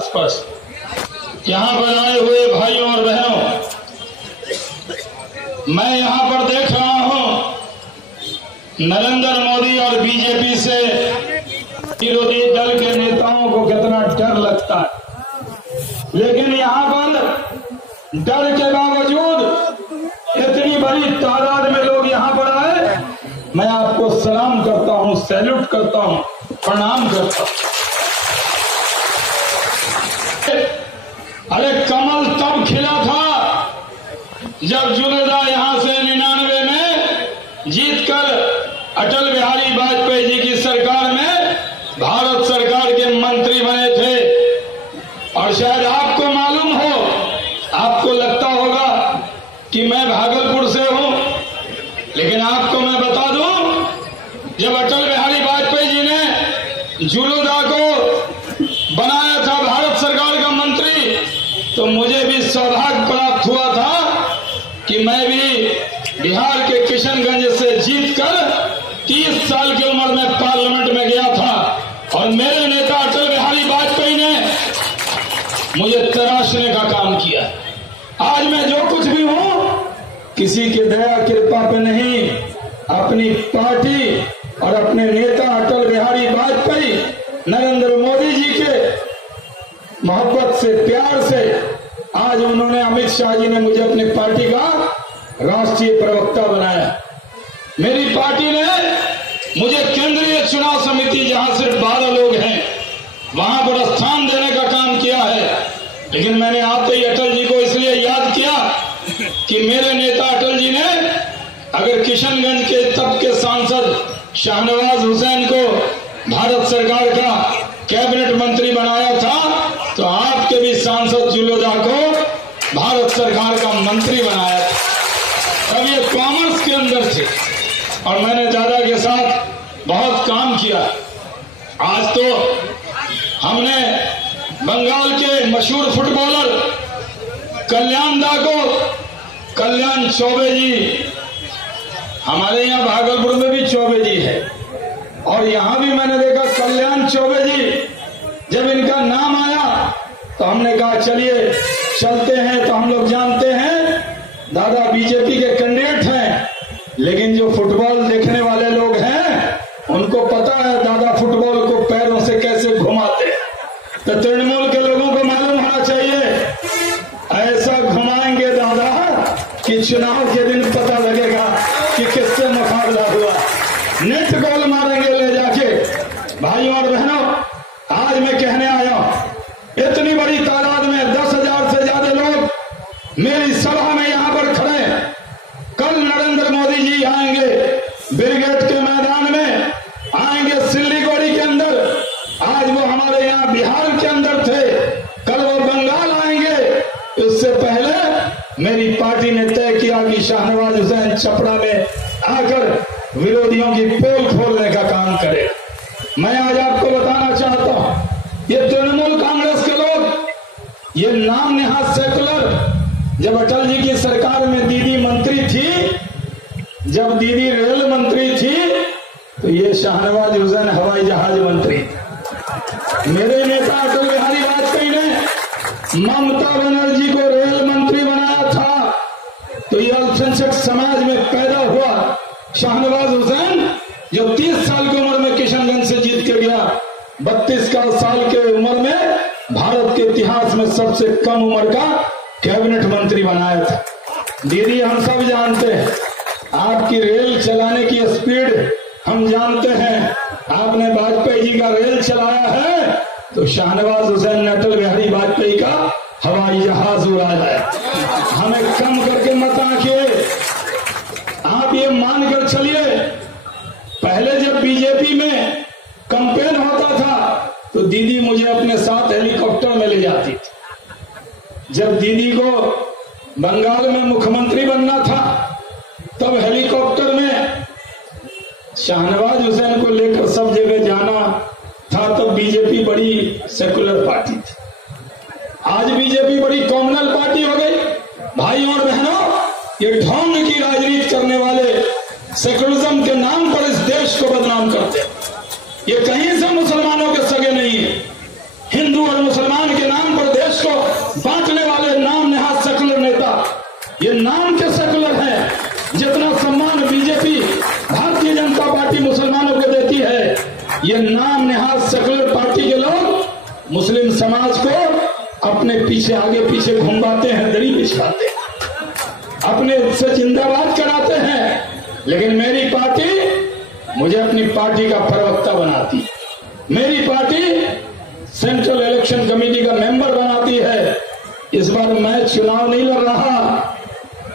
स्पष्ट यहाँ पर आए हुए भाइयों और बहनों, मैं यहाँ पर देख रहा हूँ नरेंद्र मोदी और बीजेपी से विरोधी दल के नेताओं को कितना डर लगता है, लेकिन यहाँ पर डर के बावजूद इतनी बड़ी तादाद में लोग यहाँ पर आए। मैं आपको सलाम करता हूँ, सैल्यूट करता हूँ, प्रणाम करता हूँ। अरे कमल तब खिला था जब जुनेदा यहां से 99 में जीतकर अटल बिहारी वाजपेयी जी की सरकार में भारत सरकार के मंत्री बने थे। और शायद आपको मालूम हो, आपको लगता होगा कि मैं भागलपुर से हूं, लेकिन आपको मैं बता दूं, जब अटल बिहारी वाजपेयी जी ने जुनेदा को बनाया था भारत सरकार का मंत्री, तो मुझे भी सौभाग्य प्राप्त हुआ था कि मैं भी बिहार के किशनगंज से जीतकर 30 साल की उम्र में पार्लियामेंट में गया था और मेरे नेता अटल बिहारी वाजपेयी ने मुझे तराशने का काम किया। आज मैं जो कुछ भी हूं किसी की दया कृपा पे नहीं, अपनी पार्टी और अपने नेता अटल बिहारी वाजपेयी नरेंद्र मोदी जी के मोहब्बत से, प्यार से आज उन्होंने, अमित शाह जी ने मुझे अपनी पार्टी का राष्ट्रीय प्रवक्ता बनाया। मेरी पार्टी ने मुझे केंद्रीय चुनाव समिति, जहां सिर्फ 12 लोग हैं, वहां पर स्थान देने का काम किया है। लेकिन मैंने आते ही अटल जी को इसलिए याद किया कि मेरे नेता अटल जी ने अगर किशनगंज के तब के सांसद शाहनवाज हुसैन को भारत सरकार का कैबिनेट मंत्री बनाया था, तो आपके भी सांसद जुनेदा को भारत सरकार का मंत्री बनाया था। तब ये कॉमर्स के अंदर थे और मैंने दादा के साथ बहुत काम किया। आज तो हमने बंगाल के मशहूर फुटबॉलर कल्याण दा को, कल्याण चौबे जी, हमारे यहाँ भागलपुर में भी चौबे जी है और यहाँ भी मैंने देखा कल्याण चौबे जी। जब इनका नाम आया तो हमने कहा चलिए चलते हैं। तो हम लोग जानते हैं दादा बीजेपी के कैंडिडेट हैं, लेकिन जो फुटबॉल देखने वाले लोग हैं उनको पता है दादा फुटबॉल को पैरों से कैसे घुमाते हैं। तो तृणमूल के लोगों को मालूम होना चाहिए, ऐसा घुमाएंगे दादा कि चुनाव के दिन पता लगेगा कि किससे मुकाबला हुआ। नेट गोल मारेंगे ले जाके। भाइयों और बहनों, आज मैं कहने आया हूं, इतनी बड़ी तादाद में 10,000 से ज्यादा लोग मेरी सभा में यहां पर खड़े हैं। कल नरेंद्र मोदी जी आएंगे ब्रिगेड के मैदान में, आएंगे सिल्लीगुड़ी के अंदर। आज वो हमारे यहाँ बिहार के अंदर थे, कल वो बंगाल आएंगे। इससे पहले मेरी पार्टी ने तय किया कि शाहनवाज हुसैन छपरा में आकर विरोधियों की पोल खोलने का काम करे। मैं आज आपको बताना चाहता हूं, ये तृणमूल कांग्रेस के लोग, ये नाम नेहाद सेकुलर, जब अटल जी की सरकार में दीदी मंत्री थी, जब दीदी रेल मंत्री थी, तो ये शाहनवाज हुसैन हवाई जहाज मंत्री थे। मेरे नेता अटल बिहारी वाजपेयी ने ममता बनर्जी को रेल मंत्री बनाया था, तो ये अल्पसंख्यक समाज में पैदा हुआ शाहनवाज हुसैन, जो 30 साल की उम्र में किशनगंज से जीत के गया, 32 साल के उम्र में भारत के इतिहास में सबसे कम उम्र का कैबिनेट मंत्री बनाया था। दीदी, हम सब जानते हैं आपकी रेल चलाने की स्पीड, हम जानते हैं आपने वाजपेयी जी का रेल चलाया है, तो शाहनवाज हुसैन ने अटल बिहारी वाजपेयी का हवाई जहाज उड़ाया है। हमें कम करके मत आंकिए। आप ये मानकर चलिए, पहले जब बीजेपी में कैंपेन होता था तो दीदी मुझे अपने साथ हेलीकॉप्टर में ले जाती थी। जब दीदी को बंगाल में मुख्यमंत्री बनना था, तब हेलीकॉप्टर में शाहनवाज हुसैन को लेकर सब जगह जाना था। तब बीजेपी बड़ी सेकुलर पार्टी थी, आज बीजेपी बड़ी कॉम्युनल पार्टी हो गई। भाइयों और बहनों, ये ढोंग की राजनीति करने वाले सेकुलरिज्म के नाम पर इस देश को बदनाम करते हैं। ये कहीं से मुसलमानों के सगे नहीं है। हिंदू और मुसलमान के नाम ये नाम नेहाद सेकुलर पार्टी के लोग मुस्लिम समाज को अपने पीछे आगे पीछे घुमाते हैं, दरी बिछाते हैं, अपने से जिंदाबाद कराते हैं। लेकिन मेरी पार्टी मुझे अपनी पार्टी का प्रवक्ता बनाती, मेरी पार्टी सेंट्रल इलेक्शन कमेटी का मेंबर बनाती है। इस बार मैं चुनाव नहीं लड़ रहा,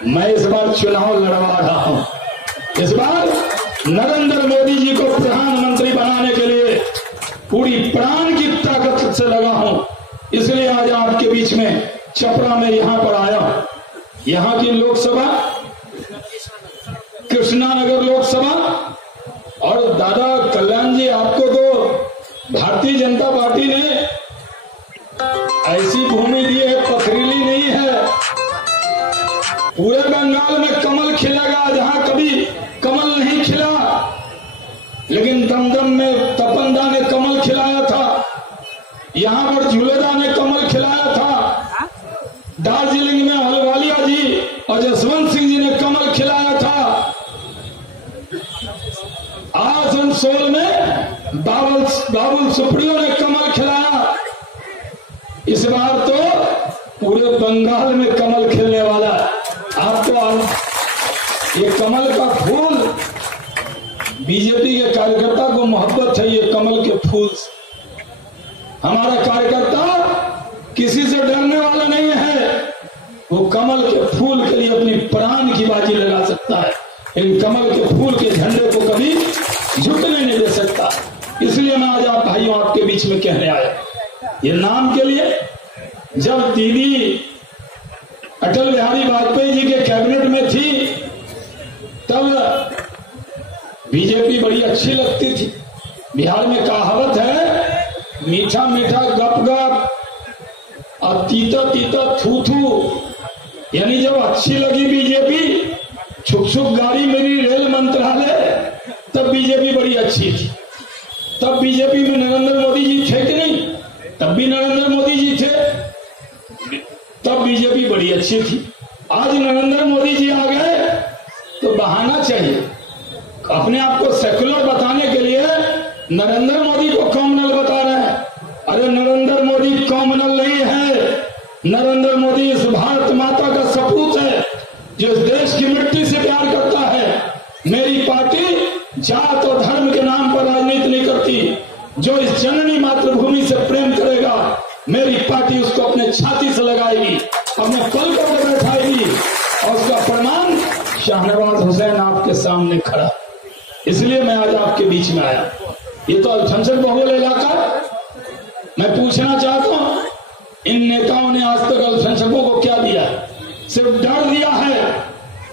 मैं इस बार चुनाव लड़वा रहा हूं। इस बार नरेंद्र मोदी जी को प्रधानमंत्री बनाने के लिए पूरी प्राण की ताकत से लगा हूं। इसलिए आज आपके बीच में छपरा में यहां पर आया। यहां की लोकसभा कृष्णानगर लोकसभा, और दादा कल्याण जी आपको तो भारतीय जनता पार्टी ने ऐसी भूमि दी है, पथरीली नहीं है। पूरे बंगाल में कमल खिलेगा जहां कभी कमल नहीं खिला, लेकिन दमदम में तपंदा ने कमल खिलाया था, यहां पर झूलेदा ने कमल खिलाया था, दार्जिलिंग में अहलुवालिया जी और जसवंत सिंह जी ने कमल खिलाया था, आसनसोल में बाबुल सुप्रियो ने कमल खिलाया। इस बार तो पूरे बंगाल में कमल खिलने वाला। आपको ये कमल का फूल, बीजेपी के कार्यकर्ता को मोहब्बत है ये कमल के फूल से। हमारा कार्यकर्ता किसी से डरने वाला नहीं है, वो कमल के फूल के लिए अपनी प्राण की बाजी लगा सकता है, इन कमल के फूल के झंडे को कभी झुकने नहीं दे सकता। इसलिए मैं आज आप भाइयों आपके बीच में कहने आया, ये नाम के लिए जब दीदी अटल बिहारी वाजपेयी जी के कैबिनेट में थी तब बीजेपी बड़ी अच्छी लगती थी। बिहार में कहावत है, मीठा मीठा गप गप और तीता तीता थू थू, यानी जब अच्छी लगी बीजेपी, छुक छुक गाड़ी मेरी रेल मंत्रालय, तब बीजेपी बड़ी अच्छी थी। तब बीजेपी में नरेंद्र मोदी जी थे कि नहीं? तब भी नरेंद्र मोदी जी थे, तब बीजेपी बड़ी अच्छी थी। आज नरेंद्र मोदी जी आ गए तो बहाना चाहिए, अपने आप को सेकुलर बताने के लिए नरेंद्र मोदी को कॉमनल बता रहे हैं। अरे नरेंद्र मोदी कॉमनल नहीं है, नरेंद्र मोदी इस भारत माता का सपूत है जो इस देश की मिट्टी से प्यार करता है। मेरी पार्टी जात और धर्म के नाम पर राजनीति नहीं करती। जो इस जननी मातृभूमि से प्रेम करेगा, मेरी पार्टी उसको अपने छाती से लगाएगी, अपने पलकों पर बैठाएगी, और उसका प्रमाण शाहनवाज हुसैन आपके सामने खड़ा। इसलिए मैं आज आपके बीच में आया। ये तो अल्पसंख्यक बहुल इलाका, मैं पूछना चाहता हूं, इन नेताओं ने आज तक अल्पसंख्यकों को क्या दिया? सिर्फ डर दिया है।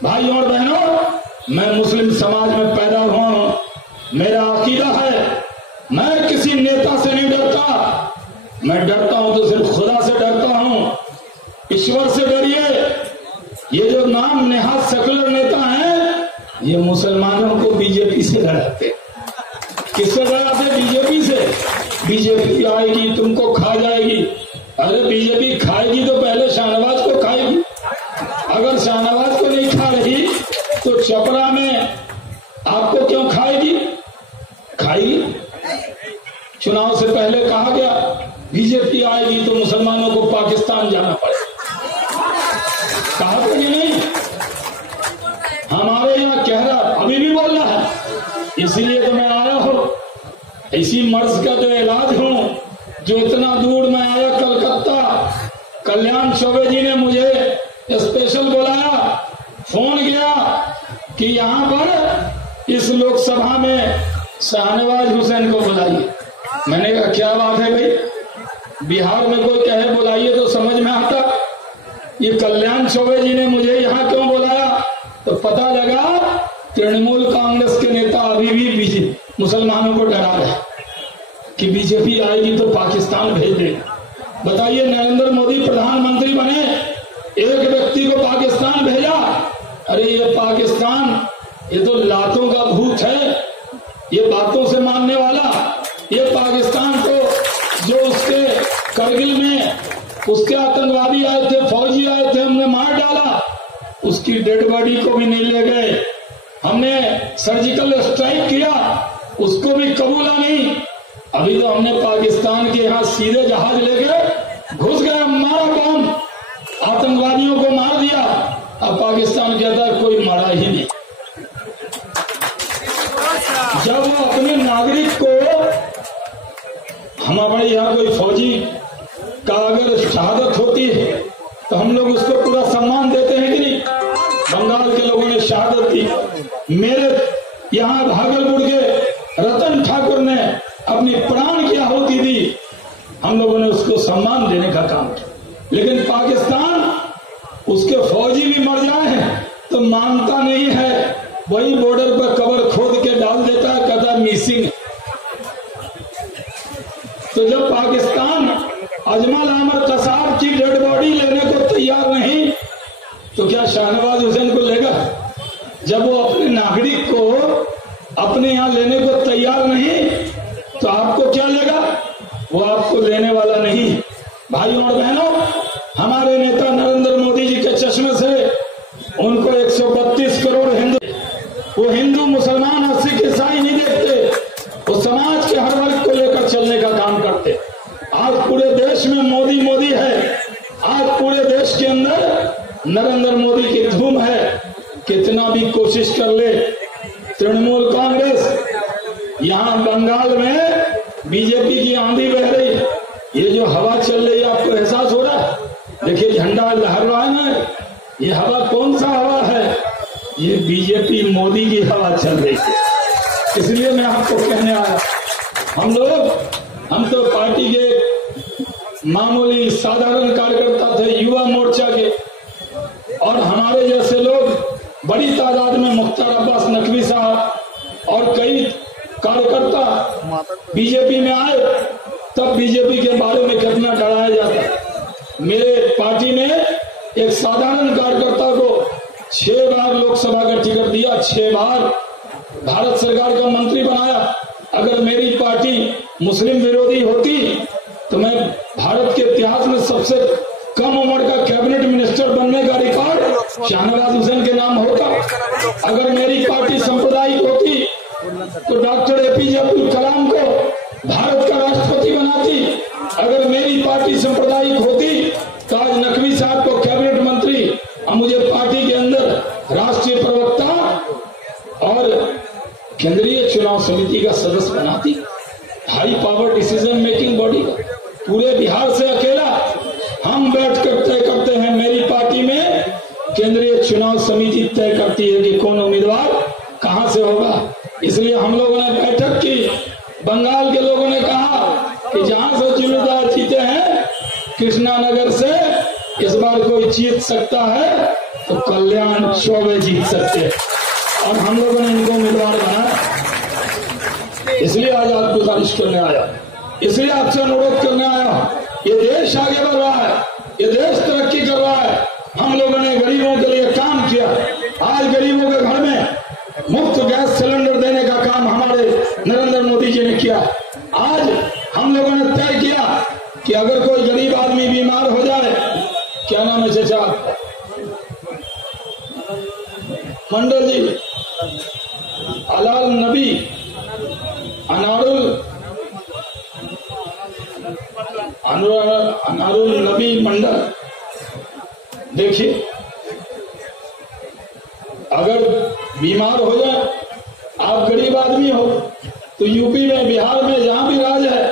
भाइयों और बहनों, मैं मुस्लिम समाज में पैदा हुआ हूं, मेरा अकीदा है मैं किसी नेता से नहीं डरता, मैं डरता हूं तो सिर्फ खुदा से डरता हूं। ईश्वर से डरिए। ये जो नाम नेहाद सेकुलर नेता हैं, ये मुसलमानों को बीजेपी से डराते। किससे डराते? बीजेपी से। बीजेपी आएगी तुमको खा जाएगी। अरे बीजेपी खाएगी तो पहले शाहनवाज को खाएगी। अगर शाहनवाज को नहीं खा रही तो छपरा में आपको क्यों खाएगी? खाएगी। चुनाव से पहले कहा गया बीजेपी आएगी तो मुसलमानों को पाकिस्तान जाना पड़ेगा, कहा था कि नहीं? हमारे यहाँ कह रहा, अभी भी बोल रहा है। इसीलिए तो मैं आया हूं, इसी मर्ज का तो इलाज हूं जो इतना दूर मैं आया। कलकत्ता कल्याण चौबे जी ने मुझे स्पेशल बुलाया, फोन किया कि यहां पर इस लोकसभा में शाहनवाज हुसैन को बुलाइए। मैंने कहा क्या बात है भाई, बिहार में कोई कहे बुलाइए तो समझ में आता, ये कल्याण चौबे जी ने मुझे यहाँ क्यों बुलाया? तो पता लगा तृणमूल कांग्रेस के नेता अभी भी मुसलमानों को डरा रहे कि बीजेपी आएगी तो पाकिस्तान भेज देगा। बताइए, नरेंद्र मोदी प्रधानमंत्री बने, एक व्यक्ति को पाकिस्तान भेजा। अरे ये पाकिस्तान, ये तो लातों का भूत है, ये बातों से मानने वाला। ये पाकिस्तान तो जो उसके करगिल में उसके आतंकवादी आए थे, फौजी आए थे, हमने मार डाला, उसकी डेड बॉडी को भी नहीं ले गए। हमने सर्जिकल स्ट्राइक किया, उसको भी कबूला नहीं। अभी तो हमने पाकिस्तान के यहाँ सीधे जहाज लेके घुस गए, मारा बम, आतंकवादियों को मार दिया। अब पाकिस्तान कहता है कोई मारा ही नहीं। जब वो अपने नागरिक को, हमारे यहाँ कोई फौजी का अगर शहादत होती है तो हम लोग उसको पूरा सम्मान देते हैं कि नहीं। बंगाल के लोगों ने शहादत दी, मेरे यहाँ भागलपुर के रतन ठाकुर ने अपनी प्राण की आहुति दी, हम लोगों ने उसको सम्मान देने का काम किया। लेकिन पाकिस्तान, उसके फौजी भी मर जाए तो मानता नहीं है, वही बॉर्डर पर कबर खोद के डाल देता है, कहता मिसिंग। तो जब पाकिस्तान अजमल अहमद कसाब की डेड बॉडी लेने को तैयार नहीं तो क्या शाहनवाज हुसैन को लेगा? जब वो अपने नागरिक को अपने यहाँ लेने को तैयार नहीं तो आपको क्या लेगा? वो आपको लेने वाला नहीं। भाइयों और बहनों, हमारे नेता नरेंद्र मोदी जी के चश्मे से उनको 132 करोड़ हिंदू, वो हिंदू मुसलमान और सिख ईसाई नहीं देखते, वो समाज के हर वर्ग को लेकर चलने का काम करते। आज पूरे देश में मोदी मोदी है, आज पूरे देश के अंदर नरेंद्र मोदी की धूम है। कितना भी कोशिश कर ले तृणमूल कांग्रेस, यहाँ बंगाल में बीजेपी की आंधी बह रही, ये जो हवा चल रही है आपको एहसास हो रहा है? देखिए झंडा लहर रहा है ना, ये हवा कौन सा हवा है? ये बीजेपी मोदी की हवा चल रही है। इसलिए मैं आपको कहने आया, हम तो पार्टी के मामूली साधारण कार्यकर्ता थे, युवा मोर्चा के, और हमारे जैसे लोग बड़ी तादाद में मुख्तार अब्बास नकवी साहब और कई कार्यकर्ता बीजेपी में आए, तब बीजेपी के बारे में कितना डराया जाता। मेरे पार्टी ने एक साधारण कार्यकर्ता को 6 बार लोकसभा का टिकट दिया, 6 बार भारत सरकार का मंत्री बनाया। अगर मेरी पार्टी मुस्लिम विरोधी होती तो मैं भारत के इतिहास में सबसे कम उम्र का कैबिनेट मिनिस्टर बनने का रिकॉर्ड शाहनवाज हुसैन के नाम होता। अगर मेरी पार्टी सांप्रदायिक होती तो डॉक्टर एपीजे अब्दुल कलाम को भारत का राष्ट्रपति बनाती। अगर मेरी पार्टी सांप्रदायिक होती तो आज नकवी साहब को कैबिनेट मंत्री और मुझे पार्टी के अंदर राष्ट्रीय प्रवक्ता और केंद्रीय चुनाव समिति का सदस्य बनाती। High power decision making body का पूरे बिहार से अकेला हम बैठ कर तय करते हैं। मेरी पार्टी में केंद्रीय चुनाव समिति तय करती है कि कौन उम्मीदवार कहां से होगा। इसलिए हम लोगों ने बैठक की, बंगाल के लोगों ने कहा कि जहां से जिम्मेदार जीते हैं कृष्णानगर से, इस बार कोई जीत सकता है तो कल्याण चौबे जीत सकते हैं, और हम लोगों ने इनको उम्मीदवार बनाया। इसलिए आज आपको गुजारिश करने आया, इसलिए आपसे अनुरोध करने आया। ये देश आगे बढ़ रहा है, ये देश तरक्की कर रहा है। हम लोगों ने गरीबों के लिए काम किया। आज गरीबों के घर में मुफ्त गैस सिलेंडर देने का काम हमारे नरेंद्र मोदी जी ने किया। आज हम लोगों ने तय किया कि अगर कोई गरीब आदमी बीमार हो जाए, क्या नाम है चाचा? मंडल जी, अलाल नबी अनारुल नबी मंडल, देखिए अगर बीमार हो जाए, आप गरीब आदमी हो, तो यूपी में, बिहार में, जहां भी राज है,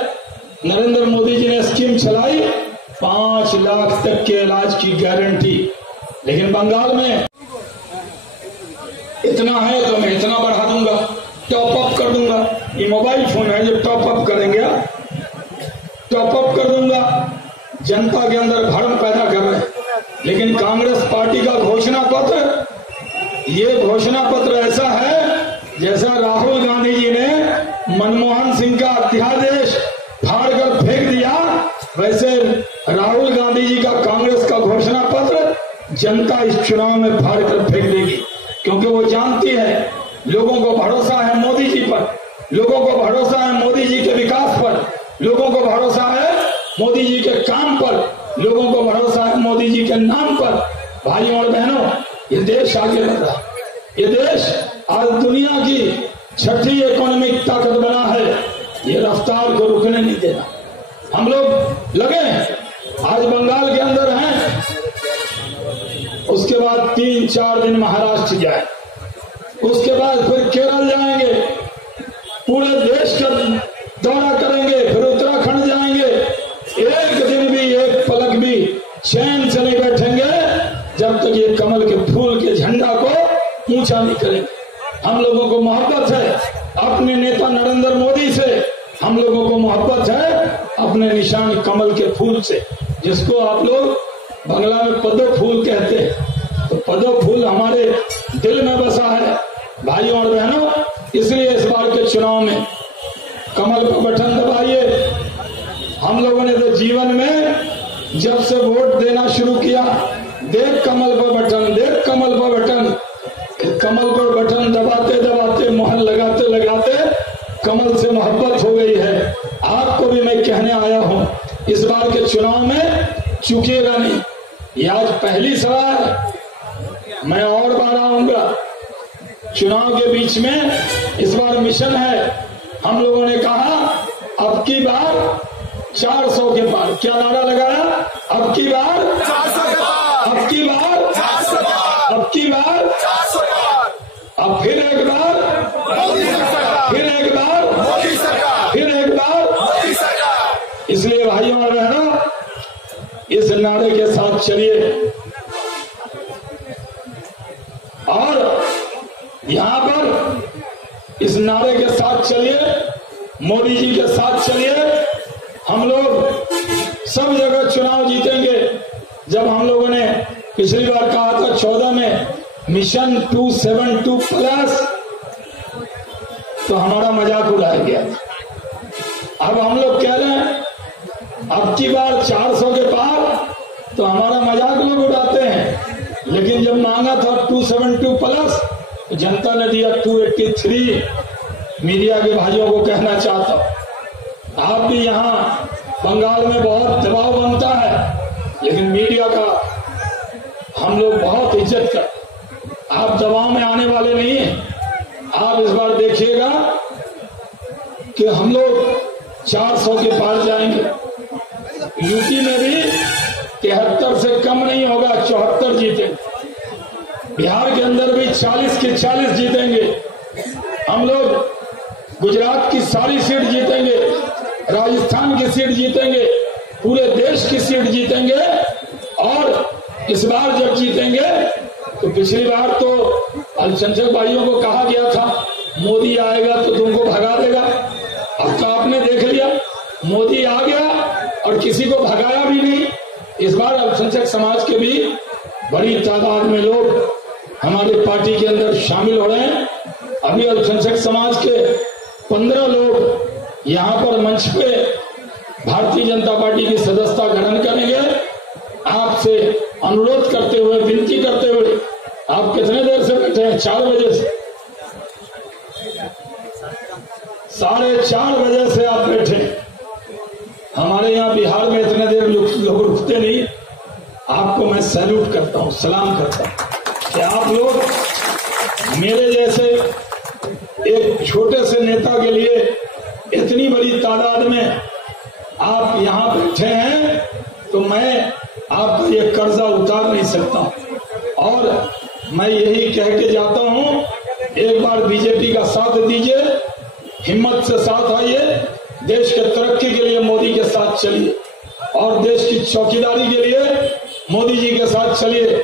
नरेंद्र मोदी जी ने स्कीम चलाई 5 लाख तक के इलाज की गारंटी। लेकिन बंगाल में इतना है तो मैं इतना बढ़ा दूंगा, टॉप अप कर दूंगा। ये मोबाइल फोन है जो टॉप अप करेंगे, टॉप अप कर दूंगा। जनता के अंदर भ्रम पैदा कर रहे हैं। लेकिन कांग्रेस पार्टी का घोषणा पत्र, ये घोषणा पत्र ऐसा है जैसा राहुल गांधी जी ने मनमोहन सिंह का अध्यादेश फाड़ कर फेंक दिया, वैसे राहुल गांधी जी का कांग्रेस का घोषणा पत्र जनता इस चुनाव में फाड़ कर फेंक देगी। क्योंकि वो जानती है, लोगों को भरोसा है मोदी जी पर, लोगों को भरोसा है मोदी जी के विकास पर, लोगों को भरोसा है मोदी जी के काम पर, लोगों को भरोसा है मोदी जी के नाम पर। भाइयों और बहनों, ये देश आगे बढ़ रहा है। ये देश आज दुनिया की छठी इकोनॉमिक ताकत बना है, ये रफ्तार को रुकने नहीं देना। हम लोग लगे हैं, आज बंगाल के अंदर हैं, उसके बाद 3-4 दिन महाराष्ट्र जाए, उसके बाद फिर केरल जाएंगे, पूरे देश का दौरा करेंगे, फिर उत्तराखंड जाएंगे। एक दिन भी, एक पलक भी चैन से नहीं बैठेंगे जब तक ये कमल के फूल के झंडा को ऊंचा नहीं करेंगे। हम लोगों को मोहब्बत है अपने नेता नरेंद्र मोदी से, हम लोगों को मोहब्बत है अपने निशान कमल के फूल से, जिसको आप लोग बांग्ला में पद्म फूल कहते हैं। तो पद्म फूल हमारे दिल में बसा है भाइयों और बहनों, इसलिए इस बार के चुनाव में कमल पर बटन दबाइए। हम लोगों ने तो जीवन में जब से वोट देना शुरू किया, देख कमल पर बटन, देख कमल पर बटन, कमल पर बटन दबाते दबाते, मोहर लगाते लगाते कमल से मोहब्बत हो गई है। आपको भी मैं कहने आया हूं, इस बार के चुनाव में चूकिएगा नहीं। ये आज पहली सभा है, मैं और बार आऊंगा। चुनाव के बीच में इस बार मिशन है। हम लोगों ने कहा अब की बार 400 के पार, क्या नारा लगाया? अब की बार 400 के पार, अब की बार 400 के पार, अब की बार 400 के पार, अब फिर एक बार मोदी सरकार, फिर एक बार मोदी सरकार, फिर एक बार मोदी सरकार। इसलिए भाइयों और बहनों, इस नारे के साथ चलिए और यहाँ पर इस नारे के साथ चलिए, मोदी जी के साथ चलिए। हम लोग सब जगह चुनाव जीतेंगे। जब हम लोगों ने पिछली बार कहा था 14 में मिशन 272 प्लस, तो हमारा मजाक उड़ाया गया। अब हम लोग कह रहे हैं अब की बार 400 के पार, तो हमारा मजाक लोग उड़ाते हैं। लेकिन जब मांगा था 272 प्लस, तो जनता ने दिया 283। मीडिया के भाइयों को कहना चाहता हूं, आप भी यहाँ बंगाल में बहुत दबाव बनता है, लेकिन मीडिया का हम लोग बहुत इज्जत करते। आप दबाव में आने वाले नहीं हैं। आप इस बार देखिएगा कि हम लोग 400 के पार जाएंगे। यूपी में भी 73 से कम नहीं होगा, 74 जीतेंगे। बिहार के अंदर भी 40 के 40 जीतेंगे। हम लोग गुजरात की सारी सीट जीतेंगे, राजस्थान की सीट जीतेंगे, पूरे देश की सीट जीतेंगे। और इस बार जब जीतेंगे, तो पिछली बार तो अल्पसंख्यक भाइयों को कहा गया था मोदी आएगा तो तुमको भगा देगा। अब तो आपने देख लिया, मोदी आ गया और किसी को भगाया भी नहीं। इस बार अल्पसंख्यक समाज के भी बड़ी तादाद में लोग हमारी पार्टी के अंदर शामिल हो रहे हैं। अभी अल्पसंख्यक समाज के 15 लोग यहाँ पर मंच पे भारतीय जनता पार्टी की सदस्यता ग्रहण करेंगे। आपसे अनुरोध करते हुए, विनती करते हुए, आप कितने देर से बैठे हैं? 4 बजे से, 4:30 बजे से आप बैठे। हमारे यहाँ बिहार में इतने देर लोग रुकते नहीं। आपको मैं सैल्यूट करता हूँ, सलाम करता हूँ कि आप लोग मेरे जैसे एक छोटे से नेता के लिए इतनी बड़ी तादाद में आप यहाँ बैठे हैं, तो मैं आपका ये कर्जा उतार नहीं सकता। और मैं यही कह के जाता हूँ, एक बार बीजेपी का साथ दीजिए, हिम्मत से साथ आइए, देश के तरक्की के लिए मोदी के साथ चलिए और देश की चौकीदारी के लिए मोदी जी के साथ चलिए।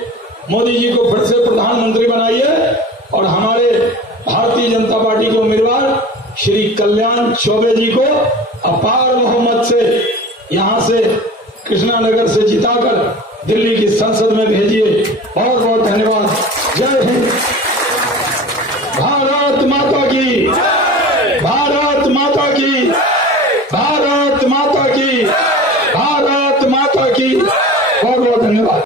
मोदी जी को फिर से प्रधानमंत्री बनाइए और हमारे भारतीय जनता पार्टी के उम्मीदवार श्री कल्याण चौबे जी को अपार बहुमत से यहाँ से कृष्णानगर से जिताकर दिल्ली की संसद में भेजिए। बहुत बहुत धन्यवाद। जय हिंद। भारत माता की, भारत माता की, भारत माता की, भारत माता की। बहुत बहुत धन्यवाद।